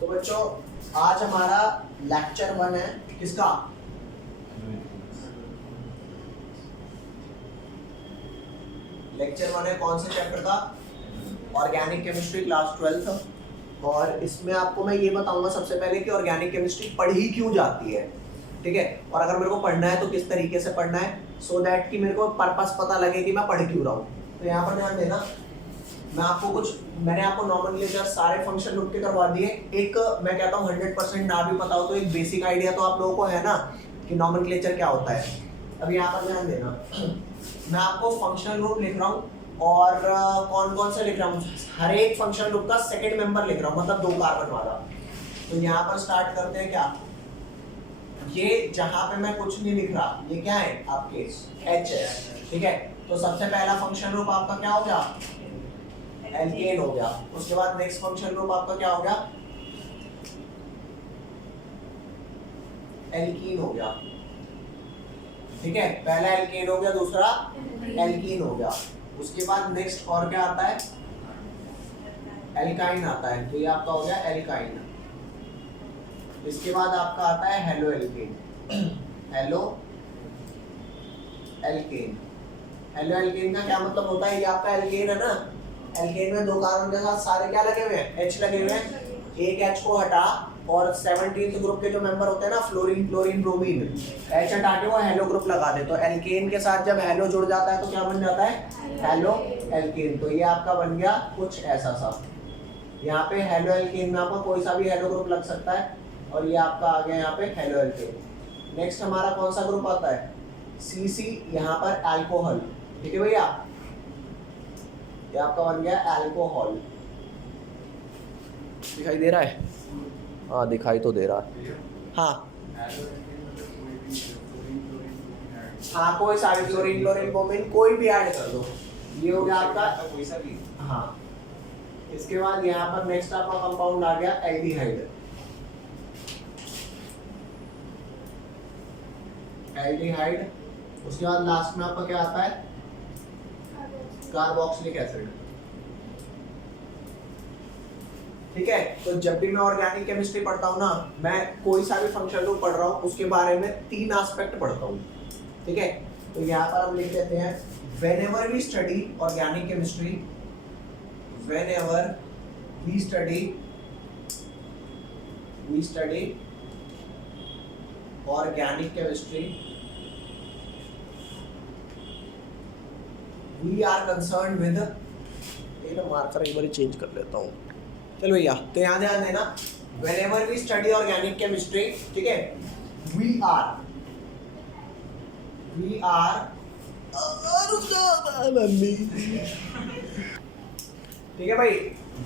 तो बच्चों आज हमारा लेक्चर 1 है किसका? लेक्चर 1 है कौन से चैप्टर का? Organic chemistry class 12th। और इसमें आपको मैं ये बताऊंगा सबसे पहले कि ऑर्गेनिक केमिस्ट्री पढ़ी क्यों जाती है, ठीक है, और अगर मेरे को पढ़ना है तो किस तरीके से पढ़ना है, सो दैट कि मेरे को पर्पस पता लगे कि मैं पढ़ क्यों रहा हूँ। तो यहाँ पर ध्यान देना, मैंने आपको नॉमेनक्लेचर सारे फंक्शन ग्रुप के करवा दिए। एक मैं कहता हूँ 100% ना भी पता हो तो एक बेसिक आइडिया तो आप लोगों को है ना कि नॉमेनक्लेचर क्या होता है। अब यहाँ पर ध्यान देना, मैं आपको फंक्शनल ग्रुप लिख रहा हूँ और कौन कौन से लिख रहा हूँ, हर एक फंक्शनल ग्रुप का सेकंड मेंबर लिख रहा हूँ, मतलब 2 कार्बन वाला। तो यहाँ पर स्टार्ट करते हैं क्या, ये जहाँ पे मैं कुछ नहीं लिख रहा, ये क्या है आपके H है, ठीक है। तो सबसे पहला फंक्शन ग्रुप आपका क्या हो गया, एल्केन हो गया। उसके बाद नेक्स्ट फंक्शन ग्रुप आपका क्या हो गया, एल्कीन हो गया, ठीक है। पहला एल्केन हो गया, दूसरा एल्कीन हो गया। उसके बाद नेक्स्ट और क्या आता है, एल्काइन आता है, तो ये आपका हो गया एल्काइन। इसके बाद आपका आता है halo alkane, halo alkane. Halo alkane का क्या मतलब होता है, ये आपका एल्केन है ना, एल्केन में 2 कार्बन के साथ सारे क्या लगे हुए हैं, H लगे हुए हैं। एक H को हटा और 17th ग्रुप के जो मेंबर होते हैं ना, फ्लोरीन क्लोरीन ब्रोमीन, H हटा के वो हेलो ग्रुप लगा दे, तो एल्केन के साथ जब हेलो जुड़ जाता है तो क्या बन जाता है, हेलो एल्केन। तो ये आपका बन गया कुछ ऐसा सा, यहाँ पे हेलो एल्केन में आपका कोई सा भी हेलो ग्रुप लग सकता है, और ये आपका आ गया यहाँ पे हेलो एल्केन। नेक्स्ट हमारा कौन सा ग्रुप आता है, CC, यहाँ पर अल्कोहल, ठीक है भैया, ये आपका बन गया अल्कोहल। दिखाई दे रहा है? हाँ दिखाई तो दे रहा है। हाँ हाँ, कोई सारे क्लोरीन क्लोरीन ब्रोमीन कोई भी ऐड कर दो, ये हो गया आपका कोई सा भी। हाँ, इसके बाद यहाँ पर नेक्स्ट आपका कंपाउंड आ गया एल्डिहाइड, एल्डिहाइड। उसके बाद लास्ट में आपका क्या आता है, कार्बोक्सिलिक एसिड, ठीक है। तो जब भी मैं ऑर्गेनिक केमिस्ट्री पढ़ता हूँ ना, मैं कोई सा भी फंक्शन ग्रुप पढ़ रहा हूँ उसके बारे में 3 एस्पेक्ट पढ़ता हूँ, ठीक है। तो यहाँ पर हम लिख देते हैं, whenever we study organic chemistry, whenever we study organic chemistry, we are concerned with, एक मार्कर एक बार चेंज कर लेता हूँ, चलो भैया। तो यहाँ ध्यान देना, whenever we study organic chemistry, ठीक है, we are ठीक है भाई,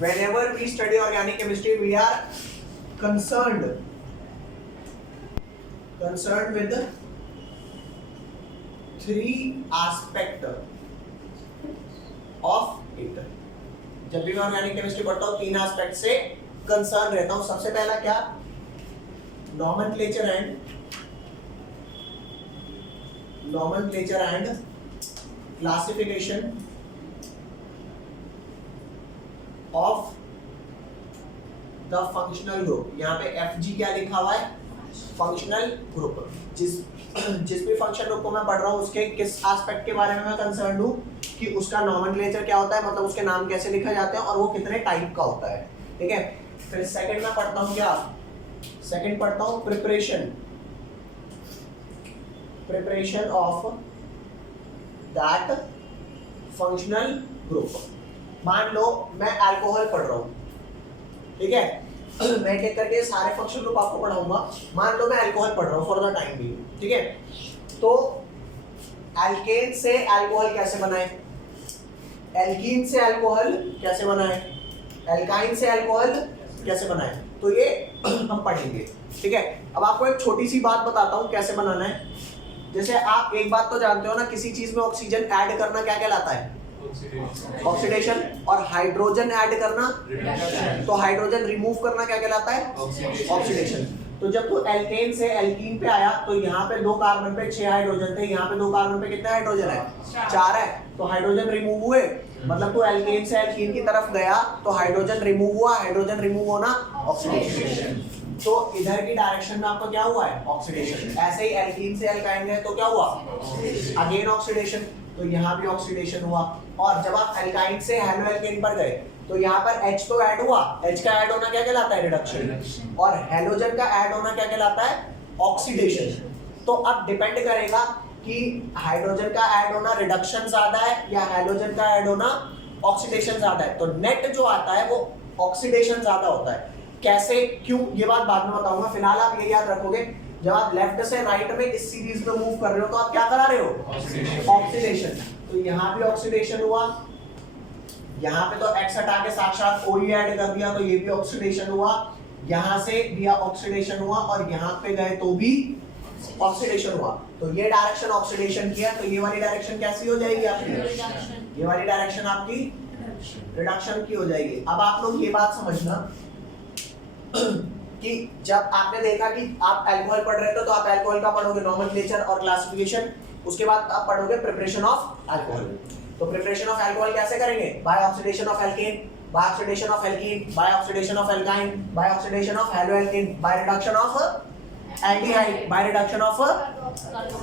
whenever we study organic chemistry, we are concerned with 3 aspect of it। जब भी मैं ऑर्गेनिक केमिस्ट्री पढ़ता हूँ 3 एस्पेक्ट से कंसर्न रहता हूँ। सबसे पहला क्या, nomenclature and classification of the functional group. यहाँ पे FG क्या लिखा हुआ है, फंक्शनल ग्रुप। जिस भी फंक्शन ग्रुप को मैं पढ़ रहा हूँ उसके किस एस्पेक्ट के बारे में मैं कंसर्न हूँ कि उसका नॉमेनक्लेचर क्या होता है, मतलब उसके नाम कैसे लिखे जाते हैं और वो कितने टाइप का होता है, ठीक है। फिर सेकंड में पढ़ता हूँ क्या, सेकंड पढ़ता हूँ preparation of that functional group. मान लो मैं अल्कोहल पढ़ रहा हूँ, ठीक है, मैं एक एक करके सारे फंक्शन ग्रुप आपको पढ़ाऊंगा। मान लो मैं अल्कोहल पढ़ रहा हूँ फॉर द टाइम भी, ठीक है। तो एल्केन से अल्कोहल कैसे बनाए, एल्कीन से अल्कोहल कैसे बनाए, एल्काइन से अल्कोहल कैसे बनाए, तो ये हम पढ़ेंगे, ठीक है। अब आपको एक छोटी सी बात बताता हूँ कैसे बनाना है। जैसे आप एक बात तो जानते हो ना, किसी चीज में ऑक्सीजन ऐड करना क्या कहलाता है, ऑक्सीडेशन, और हाइड्रोजन ऐड करना, तो हाइड्रोजन रिमूव करना क्या कहलाता है, ऑक्सीडेशन। तो जब तू एल्केन से एल्कीन पे आया तो यहाँ पे 2 कार्बन पे 6 हाइड्रोजन थे, यहाँ पे 2 कार्बन पे कितने हाइड्रोजन है, 4 है। तो हाइड्रोजन रिमूव हुए, मतलब तो एल्केन से एल्कीन की तरफ गया तो हाइड्रोजन रिमूव हुआ, हाइड्रोजन रिमूव होना ऑक्सीडेशन। तो इधर की डायरेक्शन में आपको क्या हुआ है? ऑक्सीडेशन। ऐसे ही एल्कीन से एल्काइन गए तो क्या हुआ? Again oxidation. तो यहाँ भी ऑक्सीडेशन हुआ। और जब आप एल्काइन से हेलो एल्केन पर गए तो यहाँ पर H तो ऐड हुआ, H का ऐड होना क्या कहलाता है? रिडक्शन। और हेलोजन का ऐड होना क्या कहलाता है? ऑक्सीडेशन। तो अब डिपेंड करेगा कि हाइड्रोजन का ऐड होना रिडक्शन ज्यादा है या हेलोजन का ऐड होना ऑक्सीडेशन ज्यादा है। तो नेट जो आता है वो ऑक्सीडेशन ज्यादा होता है। कैसे, क्यों, ये बात बाद में बताऊंगा। फिलहाल आप ये याद रखोगे, जब आप लेफ्ट से राइट में इस सीरीज में मूव कर रहे हो तो आप क्या करा रहे हो? ऑक्सीडेशन। तो यहाँ भी ऑक्सीडेशन हुआ, यहाँ पे तो X हटा के साक्षात OE ऐड कर दिया तो ये भी ऑक्सीडेशन हुआ, यहाँ से भी ऑक्सीडेशन हुआ और यहाँ पे गए तो भी ऑक्सीडेशन हुआ। तो ये डायरेक्शन ऑक्सीडेशन किया, तो ये वाली डायरेक्शन कैसी हो जाएगी आपकी? ये वाली डायरेक्शन आपकी रिडक्शन की हो जाएगी। अब आप लोग ये बात समझना कि जब आपने देखा कि आप अल्कोहल पढ़ रहे थे तो आप अल्कोहल का पढ़ोगे नोमेनक्लेचर और क्लासिफिकेशन, उसके बाद आप पढ़ोगे प्रिपरेशन ऑफ अल्कोहल। तो प्रिपरेशन ऑफ अल्कोहल कैसे करेंगे? By oxidation of alkane, by oxidation of alkene, by oxidation of alkyne, by oxidation of haloalkane, by reduction of aldehyde, by reduction of.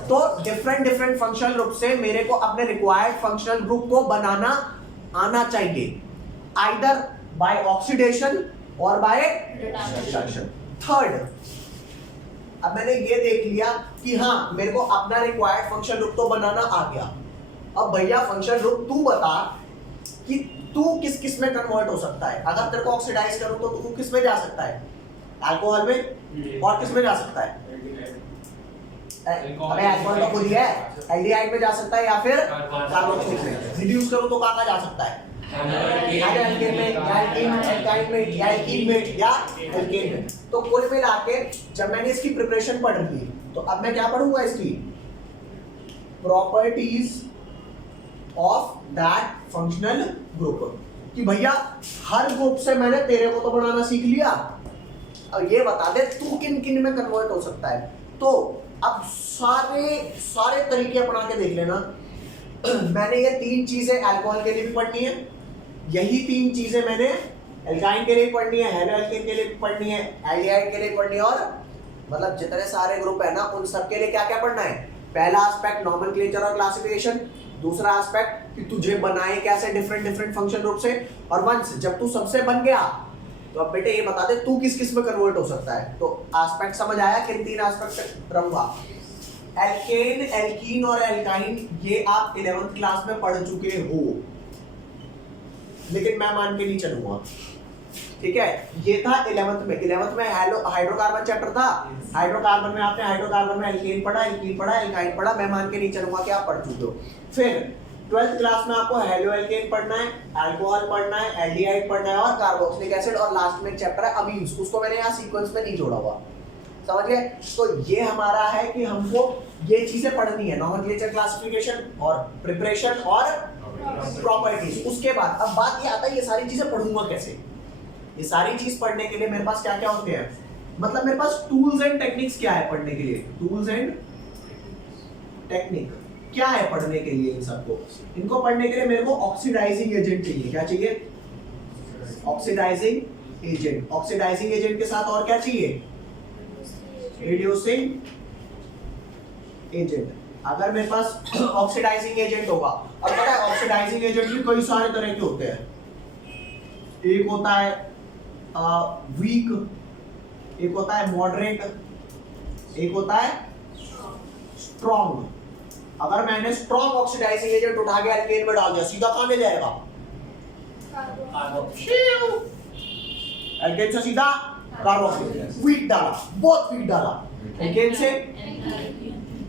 तो different functional group से मेरे को अपने required functional group को बनाना आना चाहिए, आइदर बाय ऑक्सीडेशन और by reduction. Third, अब मैंने ये देख लिया कि हाँ मेरे को अपना रिक्वायर्ड फंक्शनल ग्रुप तो बनाना आ गया। अब भैया फंक्शनल ग्रुप तू बता कि तू किस किस में कन्वर्ट हो सकता है। अगर तेरे को ऑक्सीडाइज करूं तो तू किस में जा सकता है? अल्कोहल में। और किस में जा सकता है? अबे अल्कोहल तो खुद ही है, एल्डिहाइड में जा सकता है या फिर कार्बोक्सिलिक में। रिड्यूस करो तो कहां जा सकता है? एल्केन में, एल्कीन में, एल्काइन में, या एल्कीन में या एल्केन में। तो कुल मिला के जब मैंने इसकी प्रिपरेशन पढ़ ली तो अब मैं क्या पढ़ूंगा? इसकी properties of that functional group. कि भैया हर ग्रुप से मैंने तेरे को तो बनाना सीख लिया, अब ये बता दे तू किन किन में कन्वर्ट हो सकता है। तो अब सारे तरीके अपना के देख लेना। मैंने ये 3 चीजें अल्कोहल के लिए भी पढ़नी है, यही 3 चीजें मैंने एल्काइन के लिए पढ़नी है, हेलो एल्केन के लिए भी पढ़नी है, एल्डिहाइड के लिए पढ़नी है, और मतलब जितने सारे ग्रुप है ना उन सब के लिए क्या क्या पढ़ना है? पहला एस्पेक्ट नोमेनक्लेचर और क्लासिफिकेशन, दूसरा एस्पेक्ट कि तुझे बनाए कैसे डिफरेंट फंक्शन ग्रुप से, और वंस जब तू सबसे बन गया तो अब बेटे ये बता दे तू किस किस में कन्वर्ट हो सकता है। तो एस्पेक्ट समझ आया? किन 3 एस्पेक्ट रहूंगा? एल्केन, एल्कीन और एल्काइन ये आप 11th क्लास में पढ़ चुके हो, लेकिन मैं मान के नहीं चलूंगा, ठीक है? ये था 11th में हाइड्रोकार्बन चैप्टर था। हाइड्रोकार्बन में आपने हाइड्रोकार्बन में एल्केन पढ़ा, एल्कीन पढ़ा, एल्काइन पढ़ा, मैं मान के नहीं चलूंगा कि आप पढ़ चुके हो। फिर 12th क्लास में आपको हेलो एल्केन पढ़ना है, अल्कोहल पढ़ना है, एल्डिहाइड पढ़ना है और कार्बोक्सिलिक एसिड, और लास्ट में एक चैप्टर है अमीन्स, उसको मैंने यहाँ सीक्वेंस में नहीं जोड़ा हुआ, समझ गए? तो ये हमारा है कि हमको ये चीजें पढ़नी है, नोमेनक्लेचर, क्लासिफिकेशन और प्रिपरेशन और प्रॉपर्टीज। उसके बाद अब बात ये आता है ये सारी चीजें पढ़ूंगा कैसे? ये सारी चीज पढ़ने के लिए मेरे पास क्या क्या होते हैं, मतलब मेरे पास टूल्स एंड टेक्निक्स क्या है पढ़ने के लिए? टूल्स एंड टेक्निक क्या है पढ़ने के लिए? इन सबको, इनको पढ़ने के लिए मेरे को ऑक्सीडाइजिंग एजेंट चाहिए। क्या चाहिए? Oxidising agent. ऑक्सीडाइजिंग एजेंट के साथ और क्या चाहिए? Reducing agent. अगर मेरे पास ऑक्सीडाइजिंग एजेंट होगा, अब पता है ऑक्सीडाइजिंग एजेंट भी कई सारे तरह के होते हैं। एक होता है वीक, एक होता है मॉडरेट, एक होता है स्ट्रॉन्ग। अगर मैंने स्ट्रॉन्ग ऑक्सीडाइजिंग एजेंट उठा के एल्केन में डाल दिया, सीधा कहां ले जाएगा? एल्केन से सीधा कार्बोक्सिलिक। वीक डाला, बहुत वीक डाला एल्केन से।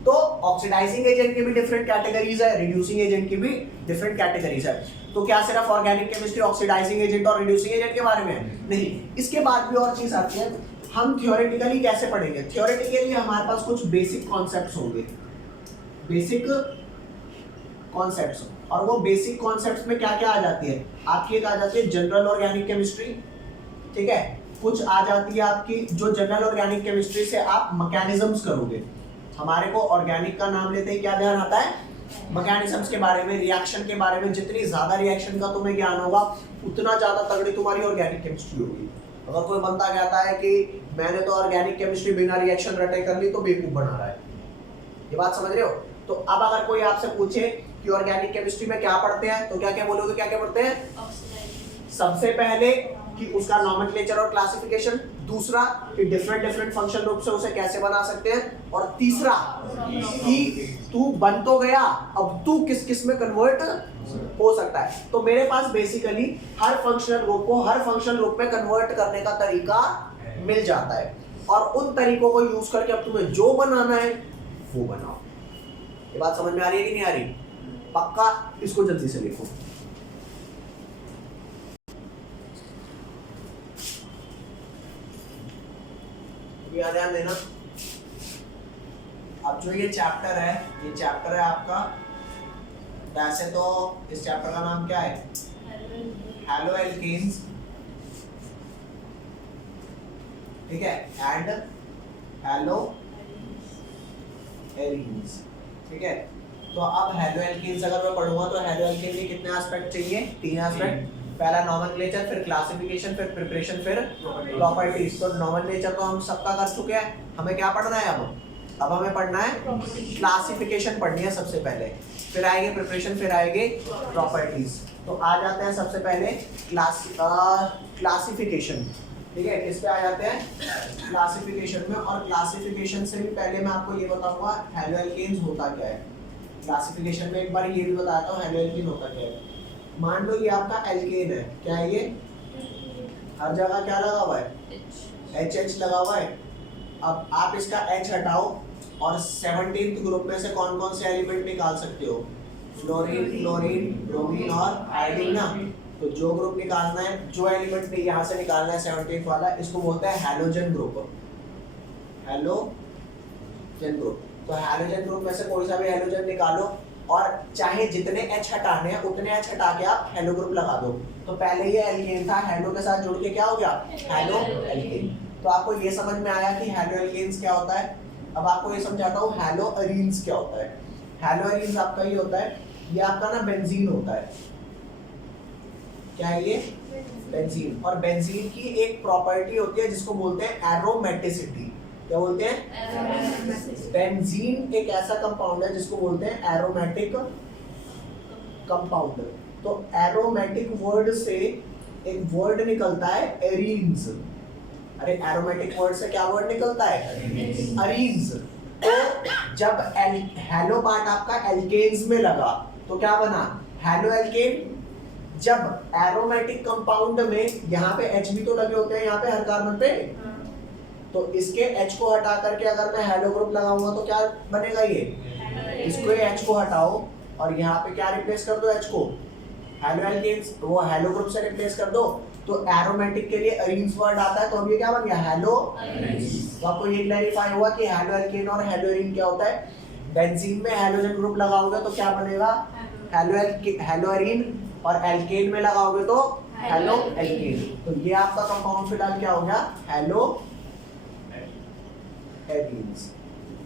तो ऑक्सीडाइजिंग एजेंट की भी डिफरेंट कैटेगरीज है, रिड्यूसिंग एजेंट की भी डिफरेंट कैटेगरीज है। तो क्या सिर्फ ऑर्गेनिक केमिस्ट्री ऑक्सीडाइजिंग एजेंट और रिड्यूसिंग एजेंट के बारे में? नहीं, इसके बाद भी और चीज आती है। हम थियोरेटिकली कैसे पढ़ेंगे? थियोरेटिकली हमारे पास कुछ बेसिक कॉन्सेप्ट्स होंगे, बेसिक कॉन्सेप्ट्स। और वो बेसिक कॉन्सेप्ट्स में क्या क्या आ जाती है आपकी? एक आ जाती है जनरल ऑर्गेनिक केमिस्ट्री, ठीक है? कुछ आ जाती है आपकी जो जनरल ऑर्गेनिक केमिस्ट्री से आप मैकेनिज्म्स करोगे। हमारे को ऑर्गेनिक का नाम लेते ही क्या ध्यान आता है? मैकेनिज्म्स के बारे में, रिएक्शन के बारे में। जितनी ज्यादा रिएक्शन का तुम्हें ज्ञान होगा उतना ज्यादा तगड़ी तुम्हारी ऑर्गेनिक केमिस्ट्री होगी। अगर कोई बंदा कहता है कि मैंने तो ऑर्गेनिक केमिस्ट्री बिना रिएक्शन रटे कर ली, तो बेवकूफ बना रहा है। ये बात समझ रहे हो? तो अब अगर कोई आपसे पूछे कि ऑर्गेनिक केमिस्ट्री में क्या पढ़ते हैं, तो क्या क्या बोलोगे? क्या क्या पढ़ते हैं? सबसे पहले कि उसका नॉमेनक्लेचर और क्लासिफिकेशन, दूसरा कि डिफरेंट फंक्शन ग्रुप से उसे कैसे बना सकते हैं, और तीसरा कि तू बन तो गया, अब तू किस किस में कन्वर्ट हो सकता है। तो मेरे पास बेसिकली हर फंक्शनल ग्रुप में कन्वर्ट करने का तरीका मिल जाता है, और उन तरीकों को यूज करके अब तुम्हें जो बनाना है वो बनाओ। ये बात समझ में आ रही है कि नहीं आ रही? पक्का इसको जल्दी से लिखो। ध्यान देना। अब जो ये चैप्टर है आपका, वैसे तो इस चैप्टर का नाम क्या है? हैलो एल्केन्स, ठीक है, एंड हैलो एरीन्स, ठीक है। तो अब हैलो एल्केन्स अगर मैं पढ़ूंगा तो हैलो एल्केन के कितने एस्पेक्ट चाहिए? 3 एस्पेक्ट। पहला नॉमेनक्लेचर, फिर क्लासिफिकेशन, फिर प्रिपरेशन, फिर प्रॉपर्टीज। तो नॉमेनक्लेचर तो हम सबका कर चुके हैं, हमें क्या पढ़ना है अब हमें पढ़ना है क्लासिफिकेशन पढ़नी है सबसे पहले, फिर आएंगे प्रिपरेशन, फिर आएंगे प्रॉपर्टीज। तो आ जाते हैं सबसे पहले क्लासिफिकेशन, ठीक है। किस पे आ जाते हैं? क्लासिफिकेशन में। और क्लासिफिकेशन से भी पहले मैं आपको ये बताऊंगा हैलो एल्केन्स होता क्या है। क्लासिफिकेशन में एक बार ये भी बताता हूँ हैलो एल्केन होता क्या है। मान लो ये आपका एल्केन है, क्या है ये? हर जगह क्या लगा हुआ है? H लगा हुआ है। अब आप इसका H हटाओ और 17th ग्रुप में से कौन कौन से एलिमेंट निकाल सकते हो? फ्लोरीन, क्लोरीन, ब्रोमीन और आयोडीन ना। तो जो ग्रुप निकालना है, जो एलिमेंट यहाँ से निकालना है 17th वाला, इसको बोलते हैं हैलोजन ग्रुप। Halogen group. तो हैलोजन ग्रुप में से कोई सा भी हैलोजन निकालो, और चाहे जितने H हटाने हैं उतने H हटा के आप हैलो ग्रुप लगा दो। तो पहले ये एल्केन था, हैलो के साथ जुड़ के क्या हो गया? Haloalkane. तो आपको ये समझ में आया कि हैलो एल्केन्स क्या होता है। अब आपको ये समझाता हूँ हैलो एरीन्स क्या होता है। हैलो एरीन्स आपका ये होता है, ये आपका ना बेंजीन होता है। क्या है ये? बेंजीन। और बेंजीन की एक प्रॉपर्टी होती है जिसको बोलते हैं एरोमेटिसिटी। क्या बोलते हैं? बेंजीन एक ऐसा कंपाउंड है जिसको बोलते हैं एरोमेटिक कंपाउंड। तो एरोमेटिक वर्ड से एक वर्ड निकलता है एरीन्स। अरे एरोमेटिक वर्ड से क्या वर्ड निकलता है? एरीन्स। तो जब हैलो पार्ट आपका एल्केन्स में लगा तो क्या बना? Haloalkane. जब एरोमेटिक कंपाउंड में यहाँ पे H भी तो लगे होते हैं यहाँ पे हर कार्बन पे, तो इसके H को हटा करके अगर मैं हैलो ग्रुप लगाऊंगा तो क्या बनेगा? ये इसको H को हटाओ और यहाँ पे क्या रिप्लेस कर दो? H को हैलो एल्केन्स, तो वो हैलो ग्रुप से रिप्लेस कर दो। तो एरोमेटिक के लिए एरीन्स वर्ड आता है, तो अब ये क्या बन गया? हैलो। तो आपको ये क्लैरिफाई हुआ कि हैलो एल्केन और हैलो एरीन क्या होता है। बेंजीन में हैलोजन ग्रुप लगाओगे तो क्या बनेगा? Hello arene. और एल्केन में लगाओगे तो हैलो एल्केन। तो ये आपका कंपाउंड फिलहाल क्या हो गया? Hello arenes.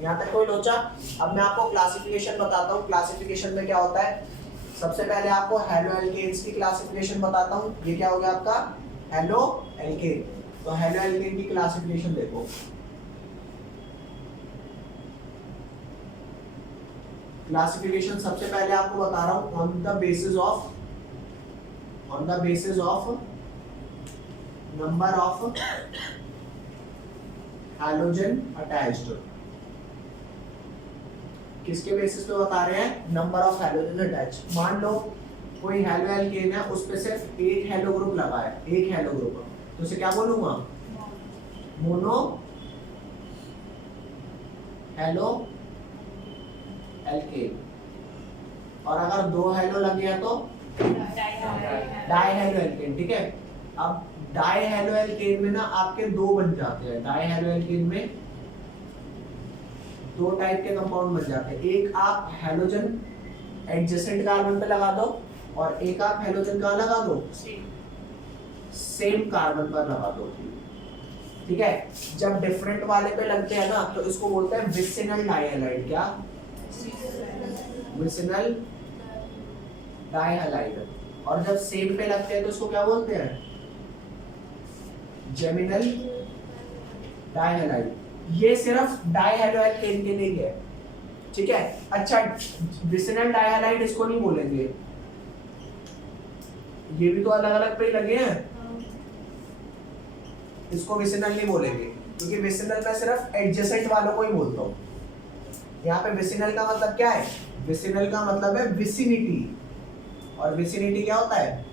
यहाँ तक कोई लोचा? अब मैं आपको क्लासिफिकेशन बताता हूँ। क्लासिफिकेशन में क्या होता है? सबसे पहले आपको हैलो एल्केन्स की क्लासिफिकेशन बताता हूँ। ये क्या हो गया आपका? Haloalkane. तो हैलो एल्केन की क्लासिफिकेशन देखो। क्लासिफिकेशन सबसे पहले आपको बता रहा हूँ on the basis of number of halogen attached. किसके बेसिस पे बता रहे हैं? Number of halogen attached. मान लो कोई हैलो एल्केन है, उस पे सिर्फ एक हैलो ग्रुप लगा है, एक हैलो ग्रुप, तो उसे क्या बोलूंगा? Mono haloalkane. और अगर दो हैलो लगे हैं तो डाई हैलो एल्केन, ठीक है। अब डाई हैलो एल्केन में ना आपके दो बन जाते हैं। डाई हैलो एल्केन में दो टाइप के कंपाउंड बन जाते हैं। एक आप हैलोजन एडजेसेंट कार्बन पे लगा दो और एक आप हैलोजन कहाँ लगा दो? सेम कार्बन पर लगा दो, ठीक है। जब डिफरेंट वाले पे लगते हैं ना तो इसको बोलते हैं विसिनल डाइहैलाइड। क्या? विसिनल डाइहैलाइड, और जब सेम पे लगते हैं तो इसको क्या बोलते हैं? जेमिनल डाइहैलाइड। ये सिर्फ डाइहैलोएल्केन के लिए है, ठीक है। अच्छा, विसिनल डाइहैलाइड इसको नहीं बोलेंगे, ये भी तो अलग अलग पे ही लगे हैं, इसको विसिनल नहीं बोलेंगे क्योंकि विसिनल में सिर्फ एडजेसेंट वालों को ही बोलता हूँ। यहाँ पे विसिनल का मतलब क्या है? विसिनल का मतलब है विसिनिटी, और विसिनिटी क्या होता है?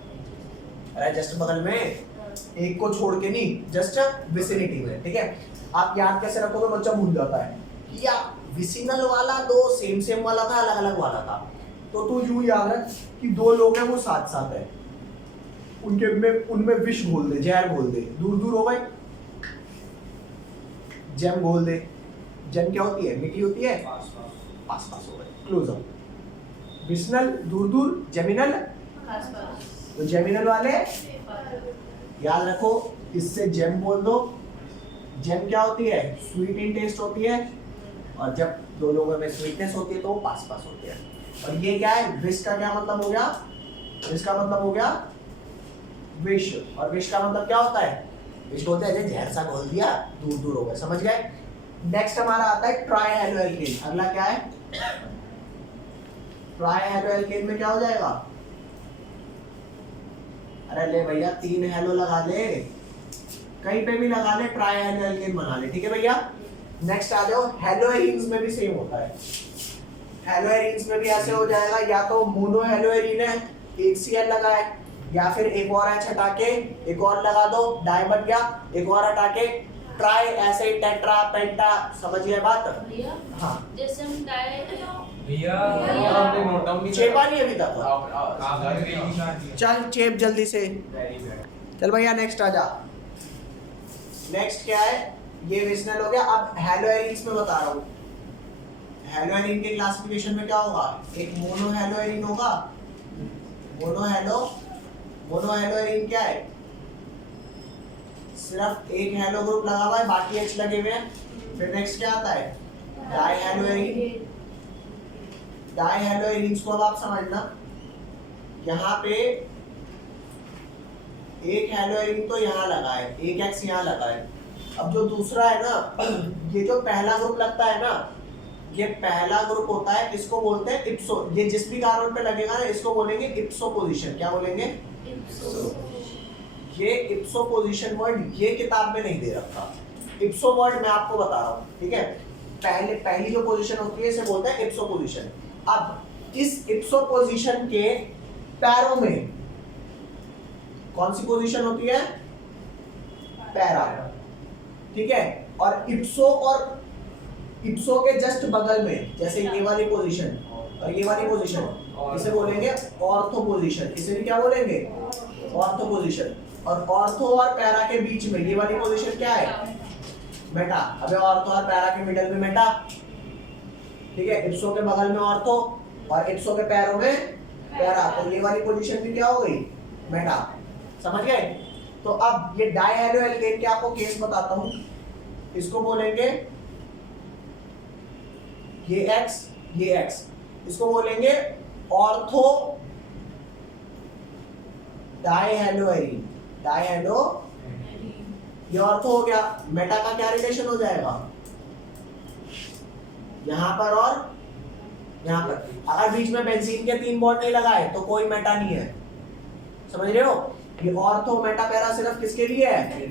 अरे जस्ट बगल में, एक को छोड़ के नहीं, जस्ट विसिनिटी में, ठीक है। आप याद कैसे रखो तो बच्चा भूल जाता है कि या विसिनल वाला दो सेम वाला था, अलग अलग वाला था, तो तू यूं याद रख कि दो लोग हैं वो साथ साथ है, उनमें विष घोल दे, जहर घोल दे, दूर दूर हो गए, जेम घोल दे। जेम क्या होती है? मिट्टी होती है, पास पास हो गए, क्लोज अप। विसिनल दूर दूर, जेमिनल तो जेमिनल वाले याद रखो, इससे जेम बोल दो। जेम क्या होती है? स्वीट इन टेस्ट होती है, और जब दो लोगों में स्वीटनेस होती है तो वो पास पास होती है। और ये क्या है? विष का क्या मतलब हो गया? विष का मतलब हो गया विष, और विष का मतलब क्या होता है? विष बोलते हैं जहर सा घोल दिया, दूर दूर हो गए, समझ गए। नेक्स्ट हमारा आता है ट्राइहैलोएल्केन। अगला क्या है? ट्राइहैलोएल्केन में क्या हो जाएगा? अरे ले भैया, 3 हेलो लगा ले, कहीं पे भी लगा ले, ट्राइहैलोएल्केन बना ले, ठीक है भैया। नेक्स्ट आ जाओ, हेलोएरीन्स में भी सेम होता है। हेलोएरीन्स में भी ऐसे हो जाएगा, या तो मोनोहेलोएरीन है, एक Cl लगा है, या फिर एक और H हटा के एक और लगा दो, डाई बन गया, एक और हटा के ट्राई, ऐसे टेट्रा पेंटा, समझ गए बात? हाँ, जैसे हम डाई भैया आपने नोट डाउन नहीं चेपा नहीं अभी तक। आप चल चेप जल्दी से, चल भैया नेक्स्ट आ जा। नेक्स्ट क्या है? ये विसिनल हो गया। अब हेलोएरीन्स में बता रहा हूँ। हेलोएरीन के क्लासिफिकेशन में क्या होगा? एक मोनोहेलोएरीन होगा, मोनोहेलोएरीन क्या है? सिर्फ एक हेलो ग्रुप लगा हुआ है, बाकी H लगे हुए हैं। फिर नेक्स्ट क्या आता है? डाइहेलोएरीन। डाइहेलोएरीन्स को अब आप समझना, यहाँ पे एक हेलोएरीन तो यहाँ लगा है, एक X यहाँ लगा है। अब जो दूसरा है ना, ये जो पहला ग्रुप लगता है ना, ये पहला ग्रुप होता है, इसको बोलते हैं इप्सो। ये जिस भी कार्बन पे लगेगा ना, इसको बोलेंगे इप्सो पोजीशन। क्या बोलेंगे? ये इप्सो पोजीशन वर्ड ये किताब में नहीं दे रखा, इप्सो वर्ड मैं आपको बता रहा हूँ, ठीक है। पहली जो पोजीशन होती है इसे बोलते हैं इप्सो पोजीशन। अब इस इप्सो पोजीशन के पैरों में कौन सी पोजीशन होती है? पैरा, ठीक है। और इप्सो के जस्ट बगल में, जैसे ये वाली पोजीशन और ये वाली पोजीशन, इसे बोलेंगे ऑर्थो पोजीशन। इसे भी क्या बोलेंगे? Ortho position. और ऑर्थो और पैरा के बीच में ये वाली पोजीशन क्या है? मेटा। अबे ऑर्थो और पैरा के मिडल में मेटा, ठीक है। इप्सो के बगल में ऑर्थो और इप्सो के पैरों में पैरा, तो ये वाली पोजीशन भी क्या हो गई? मेटा, समझ गए। तो अब ये डाइहेलोएल्केन के आपको केस बताता हूं। इसको बोलेंगे ये X, इसको बोलेंगे ऑर्थो डाइहेलोएरीन। ये ऑर्थो हो गया। मेटा का क्या रिलेशन हो जाएगा? यहां पर और यहां पर। अगर बीच में बेंजीन के 3 बॉन्ड नहीं लगाए तो कोई मेटा नहीं है, समझ रहे हो। ये ऑर्थो मेटा पैरा सिर्फ किसके लिए है?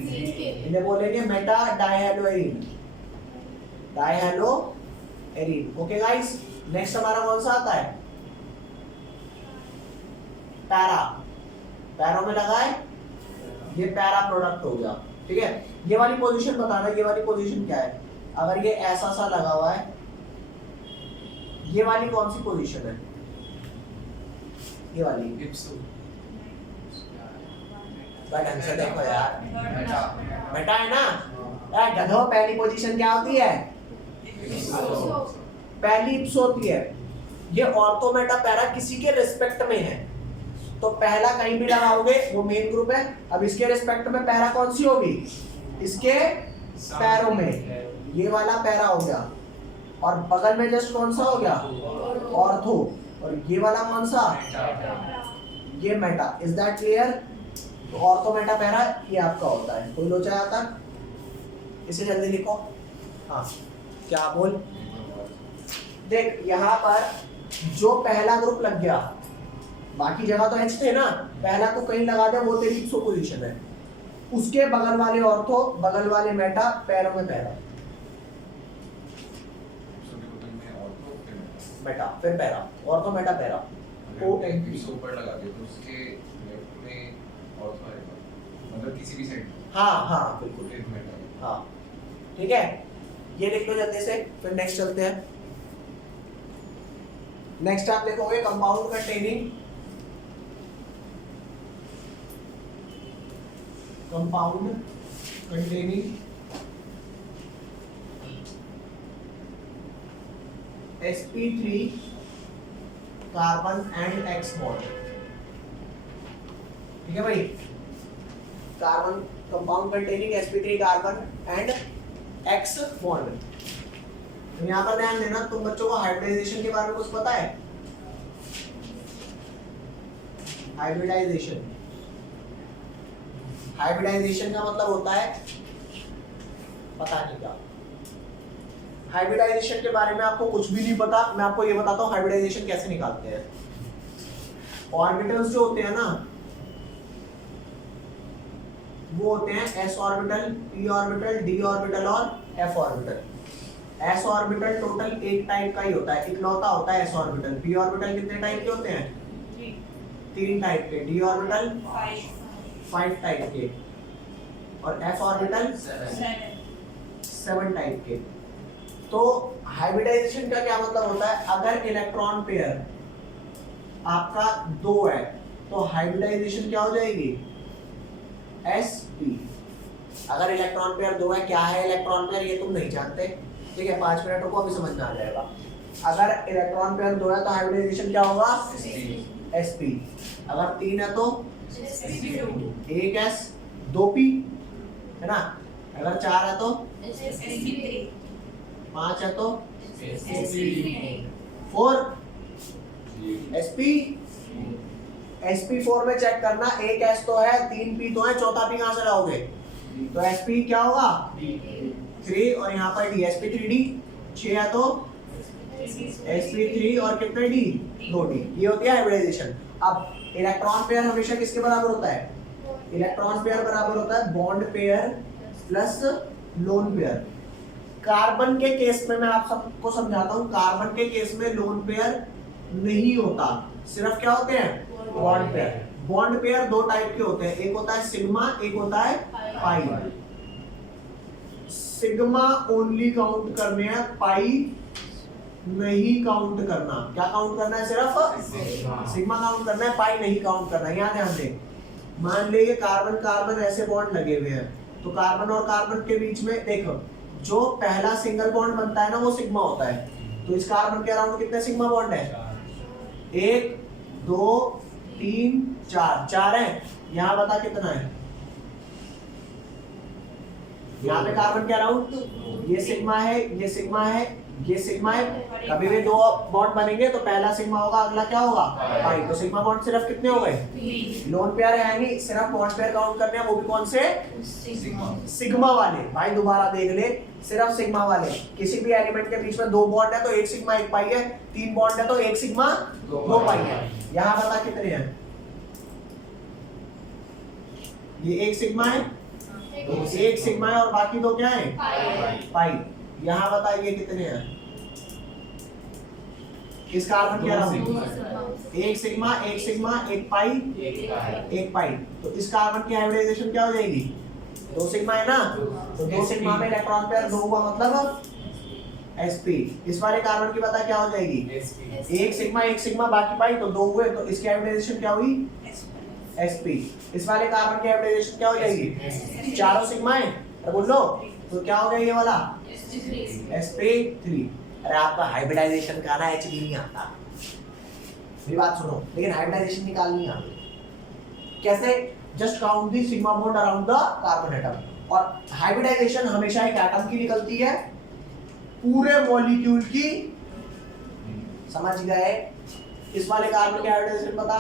इन्हें बोलेंगे meta dihaloarene. Okay guys. Next हमारा कौन सा आता है? पैरा। पैरों में लगाए, ये पैरा प्रोडक्ट हो गया, ठीक है। ये वाली पोजीशन बताना, ये वाली पोजीशन क्या है? अगर ये ऐसा सा लगा हुआ है, ये वाली कौन सी पोजीशन है? ये वाली इप्सो। ढंग से देखो यार, मेटा है ना। गधो, पहली पोजीशन क्या होती है? पहली इप्सो होती है। ये ऑर्थो मेटा पैरा किसी के रिस्पेक्ट में है, तो पहला कहीं भी लगाओगे वो मेन ग्रुप है। अब इसके रिस्पेक्ट में पैरा कौन सी होगी? इसके पैरों में ये वाला पैरा हो गया, और बगल में जस्ट कौन सा हो गया? ऑर्थो। और ये वाला कौन सा, ये मेटा। Is that clear? तो ऑर्थो मेटा पैरा ये आपका होता है। कोई लोचा यहाँ तक? इसे जल्दी लिखो। हाँ क्या बोल, देख यहाँ पर जो पहला ग्रुप लग गया, बाकी जगह तो एच थे ना, पहला को कहीं लगा दे, वो तेरी सुपोजिशन है। उसके बगल वाले ऑर्थो, बगल वाले मेटा, पैरों में पैरा, मेटा फिर para, ortho meta para. O N P ऊपर लगा दे तो उसके लेफ्ट में ऑर्थो आएगा, मतलब किसी भी साइड। हाँ हाँ बिल्कुल, एक मिनट। हाँ ठीक है, ये लिख लो जल्दी से। फिर नेक्स्ट चलते हैं। नेक्स्ट आप देखोगे compound containing, compound containing sp3 carbon and x bond. ठीक है भाई, carbon compound containing sp3 carbon and x bond. तो यहाँ पर ध्यान देना, तुम बच्चों को हाइब्रिडाइजेशन के बारे में कुछ पता है? हाइब्रिडाइजेशन, हाइब्रिडाइजेशन का मतलब होता है पता नहीं क्या। हाइब्रिडाइजेशन के बारे में आपको कुछ भी नहीं पता, मैं आपको ये बताता हूँ हाइब्रिडाइजेशन कैसे निकालते हैं। ऑर्बिटल्स जो होते हैं ना, वो होते हैं s orbital, p orbital, d orbital और f orbital. s orbital total एक टाइप का ही होता है, इकलौता होता है s ऑर्बिटल। p ऑर्बिटल कितने टाइप के होते हैं? 3 टाइप के। d ऑर्बिटल 5 टाइप के और f ऑर्बिटल 7 टाइप के। तो हाइब्रिडाइजेशन का क्या मतलब होता है? अगर इलेक्ट्रॉन पेयर आपका 2 है तो हाइब्रिडाइजेशन क्या हो जाएगी? sp। अगर इलेक्ट्रॉन पेयर 2 है, क्या है इलेक्ट्रॉन पेयर ये तुम नहीं जानते, ठीक है, 5 मिनट को अभी समझ में आ जाएगा। अगर इलेक्ट्रॉन पेयर 2 है तो हाइब्रिडाइजेशन क्या होगा? sp। अगर 3 है तो 1 s 2 p, है ना। अगर 4 है तो 5 है तो 4 sp। sp4 में चेक करना, 1 s तो है, 3 p तो है, चौथा p कहां से लाओगे? तो sp क्या होगा? 3 और यहाँ पर d, sp3d 6 है तो sp3 और कितने d? 2d। ये होती है हाइब्रिडाइजेशन। अब इलेक्ट्रॉन पेयर हमेशा किसके बराबर होता है? इलेक्ट्रॉन पेयर बराबर होता है bond pair plus lone pair. Carbon के केस में मैं आप सबको समझाता हूँ, कार्बन के केस में लोन पेयर नहीं होता, सिर्फ क्या होते हैं? Bond pair. Bond pair 2 type के होते हैं, एक होता है सिग्मा, एक होता है पाई। सिग्मा ओनली काउंट करने हैं, पाई नहीं काउंट करना। क्या काउंट करना है? सिर्फ सिग्मा काउंट करना है, पाई नहीं काउंट करना है। यहाँ ध्यान दें, मान लीजिए कार्बन कार्बन ऐसे बॉन्ड लगे हुए हैं, तो कार्बन और कार्बन के बीच में देखो जो पहला सिंगल बॉन्ड बनता है ना, वो सिग्मा होता है। तो इस कार्बन के अराउंड कितने सिग्मा बॉन्ड है? 1 2 3 4 है। यहाँ बता कितना है? यहाँ पे कार्बन के अराउंड ये सिग्मा है, ये सिग्मा है, ये सिग्मा है। कभी भी 2 बॉन्ड बनेंगे तो पहला सिग्मा होगा, अगला क्या होगा? पाई। तो सिग्मा बॉन्ड सिर्फ कितने हो गए? लोन पेयर है नहीं, सिर्फ बॉन्ड पेयर काउंट करने हैं, वो भी कौन से? सिग्मा वाले। भाई दोबारा देख ले, सिर्फ सिग्मा वाले। किसी भी एलिमेंट के बीच में 2 बॉन्ड है तो 1 सिग्मा 1 पाई है, 3 बॉन्ड है तो 1 सिग्मा 2 पाई है। यहाँ बता कितने हैं? ये 1 सिग्मा है, 1 सिग्मा है और बाकी 2 क्या है? पाई। यहाँ बताइए कितने हैं? किस कार्बन के अराउंड? 1 सिग्मा 1 सिग्मा 1 पाई 1 पाई। तो इस कार्बन की हाइब्रिडाइजेशन क्या हो जाएगी? 2 सिग्मा है ना, तो 2 सिग्मा में इलेक्ट्रॉन पेयर 2 हुआ, मतलब sp। इस वाले कार्बन की पता क्या हो जाएगी? 1 सिग्मा बाकी पाई, तो 2 हुए, तो इसकी हाइब्रिडाइजेशन क्या हुई? sp। इस वाले कार्बन की हाइब्रिडाइजेशन क्या हो जाएगी? चारों सिग्मा है, तो बोल लो, तो क्या हो गया ये वाला? sp3। अरे आपका हाइब्रिडाइजेशन का ना एच नहीं आता, मेरी बात सुनो, लेकिन हाइब्रिडाइजेशन निकालनी आती। कैसे? Just count the sigma bond around the carbon atom. और हाइब्रिडाइजेशन हमेशा एक एटम की निकलती है, पूरे मॉलिक्यूल की, समझ गए? इस वाले कार्बन के हाइड्रोजन पता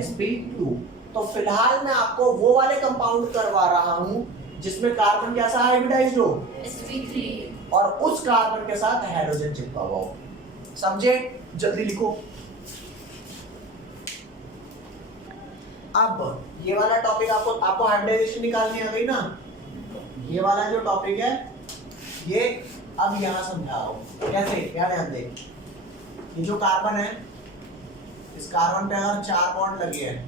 sp2। तो फिलहाल मैं आपको वो वाले कंपाउंड करवा रहा हूं जिसमें कार्बन कैसा हाइब्रिडाइज्ड हो sp3 और उस कार्बन के साथ हाइड्रोजन चिपका हुआ हो। समझे? जल्दी लिखो। अब ये वाला टॉपिक आपको हाइब्रिडाइजेशन निकालनी आ गई ना। ये वाला जो टॉपिक है ये अब यहां समझाओ कैसे, क्या ध्यान दे। ये जो कार्बन है, इस कार्बन पे अगर 4 बॉन्ड लगे हैं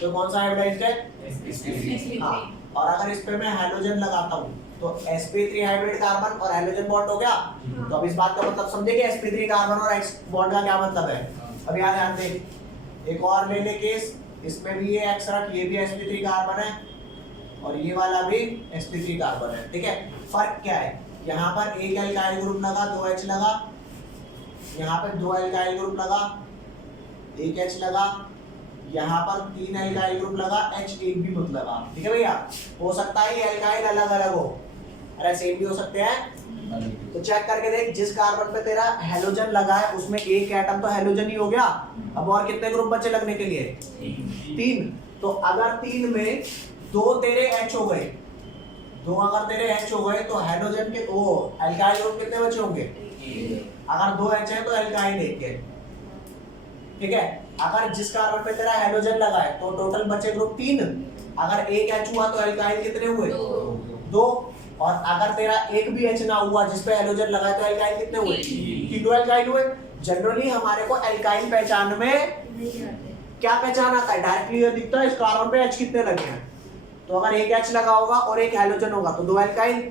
तो कौन सा हाइब्रिडाइज्ड है? हाँ, और अगर इस पे मैं हाइड्रोजन लगाता हूँ तो sp3 हाइब्रिड कार्बन और हाइड्रोजन बॉन्ड हो गया। तो अब इस बात का मतलब समझे कि sp3 कार्बन और x बॉन्ड का क्या मतलब है। अब यहाँ ध्यान दे, एक और ले ले केस, इसमें भी ये x रख, ये भी sp3 कार्बन है और ये वाला भी sp3 कार्बन है। ठीक है, फर्क क्या है? यहाँ पर एक एल्काइल ग्रुप लगा, 2H लगा, यहाँ पे 2 एल्काइल ग्रुप लगा, 1H लगा, यहाँ पर 3 एल्काइल ग्रुप लगा, H एक भी मत लगा। ठीक है भैया, हो सकता है ये एल्काइल अलग अलग हो, अरे सेम भी हो सकते हैं। तो चेक करके देख, जिस कार्बन पे तेरा हेलोजन लगा है उसमें एक एटम तो हेलोजन ही हो गया। अब और कितने ग्रुप बचे लगने के लिए? 3। तो अगर 3 में 2 तेरे H हो गए, 2 अगर तेरे H हो गए तो हेलोजन के वो एल्काइल ग्रुप कितने बचे होंगे? अगर 2 H है तो एल्काइल 1 है। ठीक है, अगर जिस कार्बन पे तेरा हेलोजन लगा है तो टोटल बचे ग्रुप 3। अगर एक H हुआ तो एल्काइल कितने हुए? 2। और अगर तेरा एक भी H ना हुआ जिस पे हेलोजन लगा है तो एल्काइल कितने हुए? 3 एल्काइल हुए। जनरली हमारे को एल्काइल पहचान में क्या पहचान आता है? डायरेक्टली ये दिखता है इस कार्बन पे H कितने लगे हैं। तो अगर एक H लगा होगा और एक हेलोजन होगा तो 2 एल्काइल।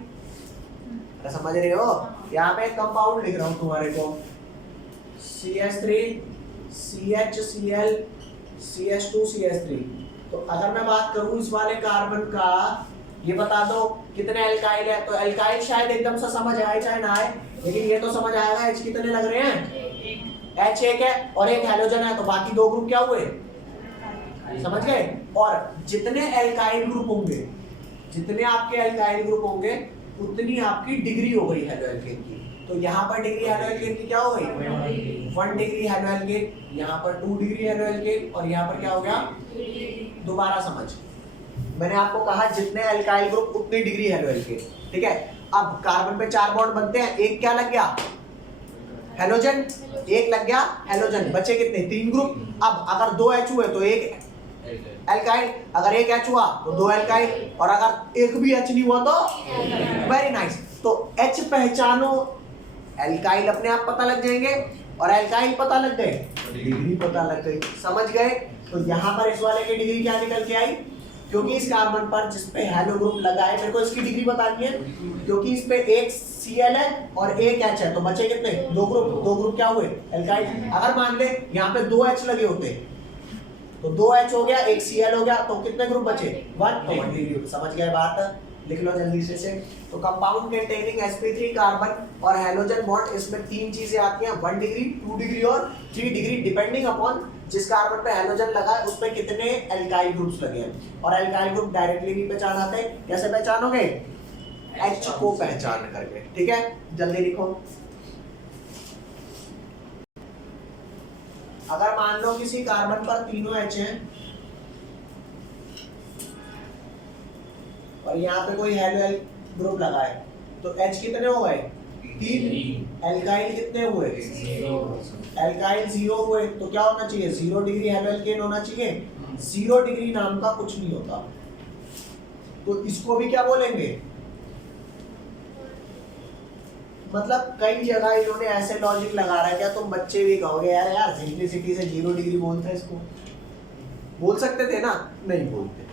समझ रहे हो? यहाँ पे कंपाउंड लिख रहा हूँ तुम्हारे को, CH3 CHCl CH2 CH3। तो अगर मैं बात करूं इस वाले कार्बन का, ये बता दो कितने एल्काइल है। तो एल्काइल शायद एकदम से समझ आए चाहे ना आए, लेकिन ये तो समझ आएगा H कितने लग रहे हैं। H एक है और एक हेलोजन है, तो बाकी 2 ग्रुप क्या हुए? समझ गए? और जितने एल्काइल ग्रुप होंगे, जितने आपके एल्काइल ग्रुप होंगे उतनी आपकी डिग्री हो गई हेलोएल्केन की। तो यहाँ पर डिग्री हेलोएल्केन की क्या हो गई? 1 डिग्री हेलोएल्केन, यहाँ पर 2 डिग्री हेलोएल्केन और यहाँ पर क्या हो गया? दोबारा समझ, मैंने आपको कहा जितने एल्काइल ग्रुप उतनी डिग्री हेलोएल्केन। ठीक है, अब कार्बन पे 4 बॉन्ड बनते हैं, एक क्या लग गया? हेलोजन, एक लग गया हेलोजन, बचे कितने? 3 ग्रुप। अब अगर 2 H हुए तो एक एल्काइल, अगर एक H हुआ तो 2 एल्काइल, और अगर एक भी H नहीं हुआ तो वेरी नाइस। तो H पहचानो, एल्काइल अपने आप पता लग जाएंगे और एल्काइल पता लग गए, डिग्री पता लग गई। समझ गए? तो यहाँ पर इस वाले की डिग्री क्या निकल के आई? क्योंकि इस कार्बन पर जिस पे हेलो ग्रुप लगा है, मेरे को इसकी डिग्री बतानी है, क्योंकि इस पे एक Cl है और एक H है, तो बचे कितने? 2 ग्रुप। 2 ग्रुप क्या हुए? एल्काइल। अगर मान ले यहाँ पे 2 H लगे होते तो 2 H हो गया, एक Cl हो गया, तो कितने ग्रुप बचे? 1। तो 1 डिग्री। समझ गए बात? लिख लो जल्दी से। तो कंपाउंड कंटेनिंग sp3 कार्बन और हेलोजन बॉन्ड, इसमें 3 चीजें आती हैं, 1 डिग्री, 2 डिग्री और 3 डिग्री, डिपेंडिंग अपॉन जिस कार्बन पे हेलोजन लगा है उस पे कितने एल्काइल ग्रुप्स लगे हैं। और एल्काइल ग्रुप डायरेक्टली भी पहचान आते हैं। कैसे पहचानोगे? H को पहचान करके। ठीक है, जल्दी लिखो। अगर मान लो किसी कार्बन पर तीनों H हैं और यहाँ पे कोई हेलो ग्रुप लगा है, तो H कितने हो गए? 3। एल्काइल कितने हुए? एल्काइल 0 हुए। तो क्या होना चाहिए? 0 डिग्री हेलोएल्केन होना चाहिए। 0 डिग्री नाम का कुछ नहीं होता। तो इसको भी क्या बोलेंगे? मतलब कई जगह इन्होंने ऐसे लॉजिक लगा रहा है, क्या तुम बच्चे भी कहोगे यार यार सिंपलिसिटी से 0 डिग्री बोलते हैं इसको? बोल सकते थे ना, नहीं बोलते।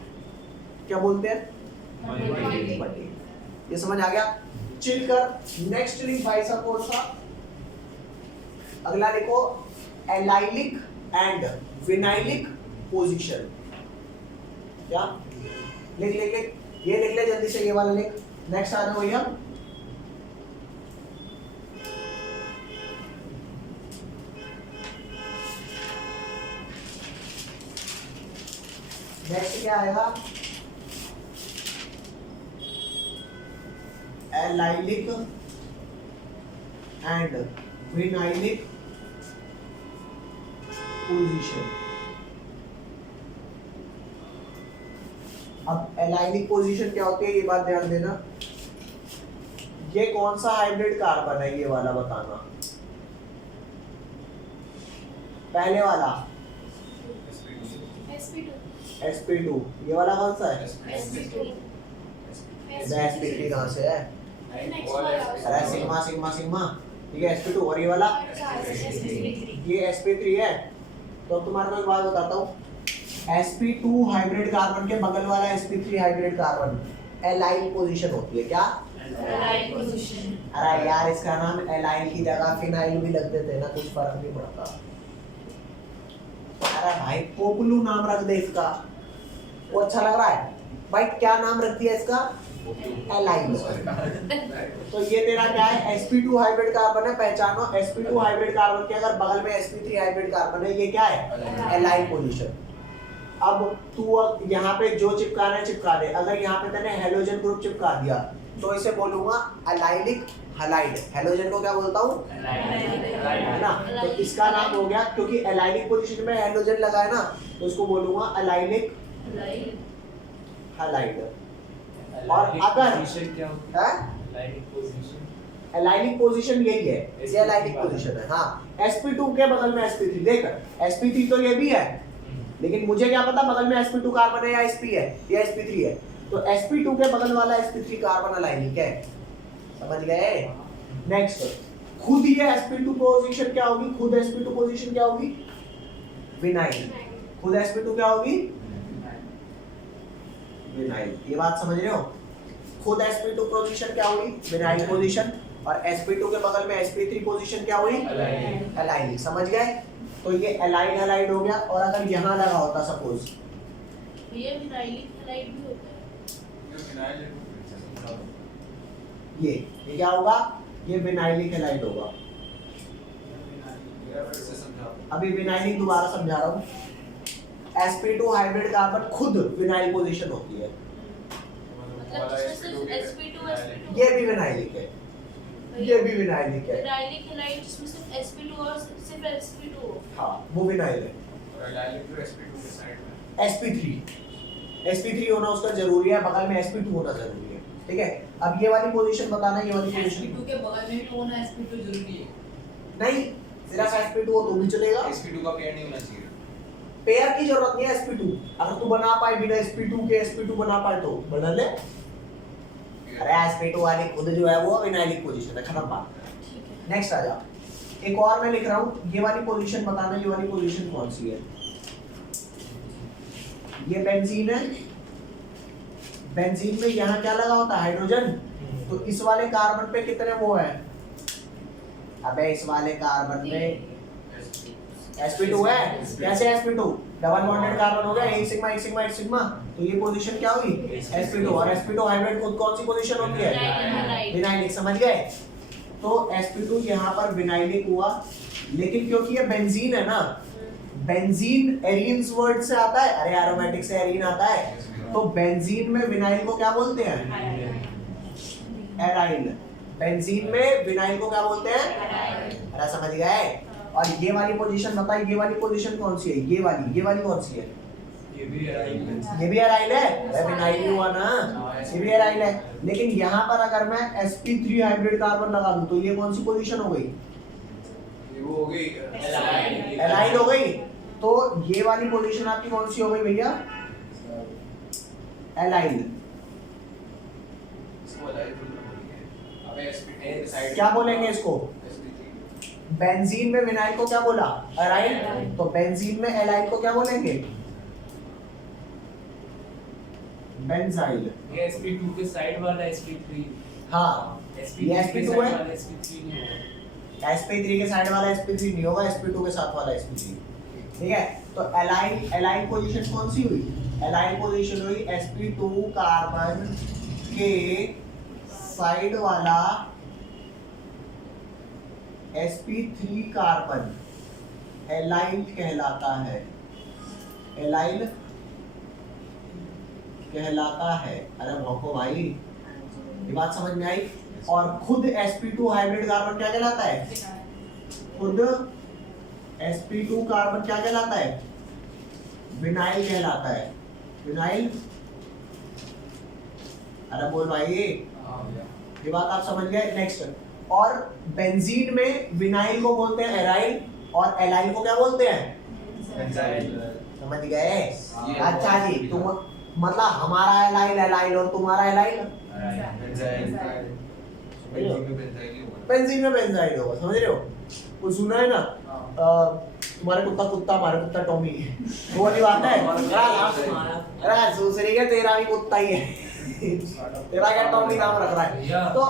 क्या बोलते हैं? ये समझ आ गया? चिल कर। नेक्स्ट लिख भाई साहब कौन सा? अगला लिखो एलाइलिक एंड विनाइलिक पोजीशन। क्या? लिख लिख लिख, ये लिख ले जल्दी से, ये वाला लिख। नेक्स्ट आ जाओ भैया। नेक्स्ट क्या आएगा? Allylic and vinylic position. अब एलाइनिक पोजीशन क्या होती है ये बात ध्यान देना। ये कौन सा हाइब्रिड कार्बन है ये वाला बताना। पहले वाला sp2, ये वाला कौन सा है? sp3 कहाँ से है? अरे सिग्मा सिग्मा सिग्मा, ठीक है sp2। और ये वाला ये sp3 है। तो तुम्हारे को एक बात बताता हूँ, sp2 हाइब्रिड कार्बन के बगल वाला sp3 hybrid carbon allyl position होती है। क्या? Allyl position. अरे यार इसका नाम एलाइल की जगह फिनाइल भी रख देते ना, कुछ फर्क नहीं पड़ता। अरे भाई पोपलू नाम रख दे इसका, वो अच्छा लग रहा है भाई। क्या नाम रख दिया इसका? एलाइल। तो ये तेरा क्या है? sp2 हाइब्रिड कार्बन है। पहचानो sp2 हाइब्रिड कार्बन के अगर बगल में sp3 हाइब्रिड कार्बन है, ये क्या है? Allyl position. अब तू यहाँ पे जो चिपकाना है चिपका दे। अगर यहाँ पे मैंने हेलोजन ग्रुप चिपका दिया तो इसे बोलूंगा एलाइलिक हैलाइड। हेलोजन को क्या बोलता हूँ? है ना। तो इसका नाम हो गया, क्योंकि एलाइलिक पोजीशन में हेलोजन लगा है ना, तो इसको बोलूंगा एलाइलिक हैलाइड। और अगर एलाइलिक पोजीशन यही है, ये एलाइलिक पोजीशन है। हाँ, sp2 के बगल में sp3 देख, sp3 तो ये भी है, लेकिन मुझे क्या पता बगल में sp2 कार्बन है या sp है या sp3 है। तो sp2 के बगल वाला sp3 कार्बन एलाइलिक है। समझ गए? नेक्स्ट, खुद ये sp2 पोजीशन क्या होगी? खुद sp2 पोजीशन क्या होगी? विनाइल। खुद sp2 क्या होगी? विनाइल। ये बात समझ रहे हो? खुद sp2 पोजीशन क्या होगी? Vinyl position. और sp2 के बगल में sp3 पोजीशन क्या हुई? एलाइलिक। समझ गए? तो ये एलाइड हैलाइड हो गया। और अगर यहाँ लगा होता सपोज, ये विनाइलिक हैलाइड भी होता है। ये क्या होगा? ये विनाइलिक हैलाइड होगा। अभी विनाइलिक दोबारा समझा रहा हूँ। sp2 हाइब्रिड कार्बन खुद विनाइल पोजीशन होती है। मतलब जिसमें सिर्फ sp2 ये भी विनाइलिक है, ये भी विनाइलिक है। विनाइलिक हैलाइड जिसमें सिर्फ sp2 और सिर्फ sp2 हो। हाँ, वो विनाइल है। और एलाइलिक जो sp2 के साइड में sp3 होना उसका जरूरी है, बगल में sp2 होना जरूरी है। ठीक है, अब ये वाली पोजीशन बताना। ये वाली पोजीशन sp2 के बगल में भी होना sp2 जरूरी है। नहीं, सिर्फ sp2 हो तो भी चलेगा। sp2 का पेयर नहीं होना चाहिए। पेयर की जरूरत नहीं है sp2। अगर तू बना पाए बिना sp2 के sp2 बना पाए तो बना ले। अरे sp2 वाली खुद जो है वो विनाइलिक पोजीशन है, खत्म बात। नेक्स्ट आ जा। एक और मैं लिख रहा हूँ, ये वाली पोजीशन बताना। ये वाली पोजीशन कौन सी है? ये बेंजीन है। बेंजीन में यहाँ क्या लगा होता है? हाइड्रोजन। तो इस वाले कार्बन पे कितने वो है? अबे इस वाले कार्बन में sp2 है। कैसे sp2? डबल बॉन्डेड कार्बन हो गया, एक सिग्मा एक सिग्मा एक सिग्मा। तो ये पोजीशन क्या हुई? sp2। और sp2 हाइब्रिड खुद कौन सी पोजीशन होती है? विनाइलिक। समझ गए? तो sp2 यहाँ पर विनाइलिक हुआ, लेकिन क्योंकि ये बेंजीन है ना, बेंजीन एरीन्स वर्ड से आता है। अरे एरोमेटिक से एरीन आता है। तो बेंजीन में विनाइल को क्या बोलते हैं? एराइल। बेंजीन में विनाइल को क्या बोलते हैं? अरे समझ गए? और ये वाली पोजीशन बताइए, ये वाली पोजीशन कौन सी है? ये वाली कौन सी है? ये भी एराइल है। ये भी एराइल है। अरे विनाइल ही हुआ ना, ये भी एराइल है। लेकिन यहाँ पर अगर मैं sp3 हाइब्रिड कार्बन लगा दूं तो ये कौन सी पोजीशन हो गई? ये वो हो गई एलाइल हो गई। तो ये वाली पोजीशन आपकी कौन सी हो गई भैया? एलाइल। इसको एलाइल बोलते हैं। अबे sp2 के साइड क्या बोलेंगे इसको? बेंजीन में विनाइल को क्या बोला? एराइल। तो बेंजीन में एलाइल को क्या बोलेंगे? बेंजाइल। ये sp2 के साइड वाला sp3। हाँ, ये sp2 है। sp3 नहीं होगा। sp3 के साइड वाला sp3 नहीं होगा, sp2 के साथ वाला sp3। ठीक है, तो एलाइल पोजीशन कौन सी हुई? एलाइल पोजीशन हुई sp2 कार्बन के साइड वाला sp3 कार्बन एलाइल कहलाता है। एलाइल कहलाता है। अरे भौंको भाई, ये बात समझ में आई? और खुद sp2 हाइब्रिड कार्बन क्या कहलाता है? खुद sp2 कार्बन क्या कहलाता है? विनाइल कहलाता है। विनाइल, अरे बोल भाई, ये बात आप समझ गए। नेक्स्ट, और बेंजीन में विनाइल को बोलते हैं एराइल और एलाइल को क्या बोलते हैं? समझ गए? अच्छा जी, तुम मतलब हमारा एलाइल एलाइल और तुम्हारा एलाइल बेंजीन में बेंजाइल होगा, समझ रहे हो? वो सुना है ना, तुम्हारे कुत्ता कुत्ता हमारे कुत्ता टॉमी, वो वाली बात है। अरे दूसरी के तेरा भी कुत्ता ही है, तेरा क्या टॉमी नाम रख रहा है तो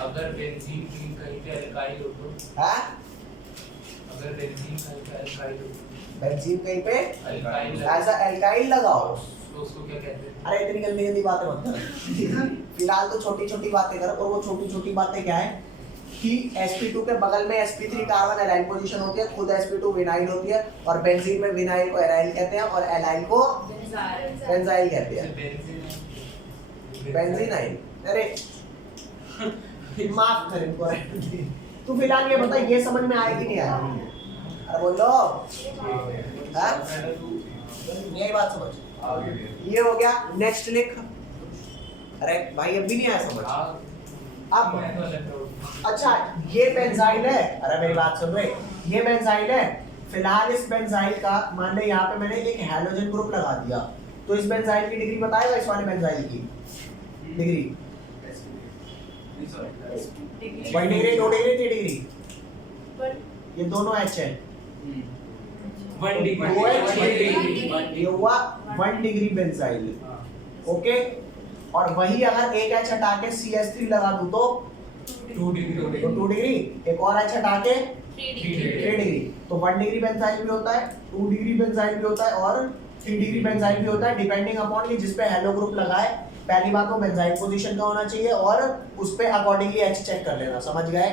अगर बेंजीन कहीं पे अल्काइल हो तो, हाँ, अगर बेंजीन कहीं पे अल्काइल हो बेंजीन कहीं पे अल्काइल ऐसा एल्काइल लगाओ तो उसको क्या कहते हैं? अरे इतनी गंदी गंदी बातें मत कर, फिलहाल तो छोटी छोटी बातें कर। और वो छोटी छोटी बातें क्या है कि sp2 के बगल में sp3 कार्बन एराइल पोजीशन होती है, खुद sp2 विनाइल होती है, और बेंजीन में विनाइल को एराइल कहते हैं और एलाइल को बेंजाइल कहते हैं। बेंजीनाइल, अरे माफ कर इनको। तू फिलहाल ये बता, ये समझ में आया कि नहीं आया? अरे बोलो, हाँ? यही बात समझ, ये हो गया। नेक्स्ट लिख। अरे भाई अब भी नहीं आया समझ? अब अच्छा, ये बेंजाइल है, अरे मेरी बात सुन रहे, ये बेंजाइल है। फिलहाल इस बेंजाइल का मान ले यहाँ पे मैंने एक हैलोजन ग्रुप लगा दिया, तो इस बेंजाइल की डिग्री बताएगा इस वाले बेंजाइल की डिग्री? 1 डिग्री, 2 डिग्री, 3 डिग्री, ये दोनों H है। 1 डिग्री, वो है ये हुआ 1 डिग्री बेंजाइल, ओके। और वही अगर एक H हटा के CH3 लगा दूं तो 2 डिग्री, तो 2 डिग्री, एक और H हटा के 3 3 डिग्री, तो 1 डिग्री बेंजाइल भी होता है, 2 डिग्री बेंजाइल भी होता है और 3 डिग्री बेंजाइल भी होता है, डिपेंडिंग अपॉन कि जिस पे हेलो ग्रुप लगा है। पहली बात तो बेंजाइल पोजीशन का होना चाहिए और उस पे अकॉर्डिंगली H चेक कर लेना, समझ गए?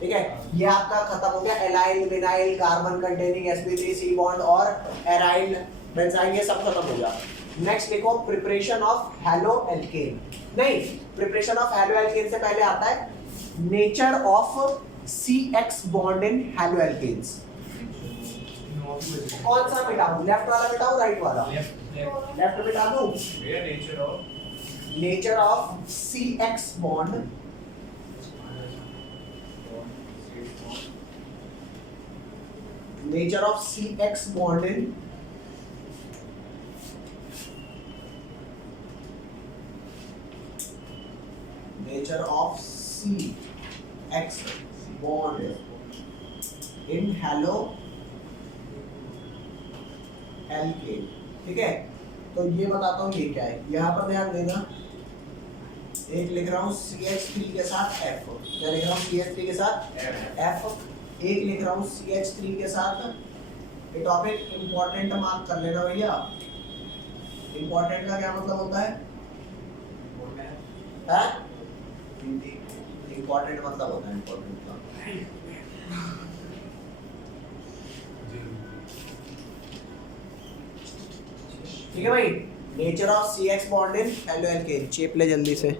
ठीक है, ये आपका खत्म हो गया। Allyl, vinyl, carbon containing sp3 bond और एराइल, बेंजाइल, ये सब खत्म हो गया। नेक्स्ट देखो, प्रिपरेशन ऑफ हैलो एल्केन। नहीं, प्रिपरेशन ऑफ हैलो एल्केन से पहले आता है nature of CX bond in haloalkanes. कौन सा मिटाऊं, लेफ्ट वाला मिटाऊं राइट वाला? लेफ्ट मिटा दूं। Nature of CX bond nature of CX bond in nature of CX bond in halo alkane। ठीक है, तो ये बताता हूँ ये क्या है। यहाँ पर ध्यान देना, एक लिख रहा हूँ CH3 के साथ F, क्या लिख रहा हूँ? CH3 के साथ F। एक लिख रहा हूँ CH3 के साथ, ये टॉपिक इंपॉर्टेंट मार्क कर लेना भैया। इंपॉर्टेंट का क्या मतलब होता है? इंपॉर्टेंट मतलब होता है इंपॉर्टेंट का। ठीक है भाई, nature of CX bond in haloalkane. चेप ले जल्दी से।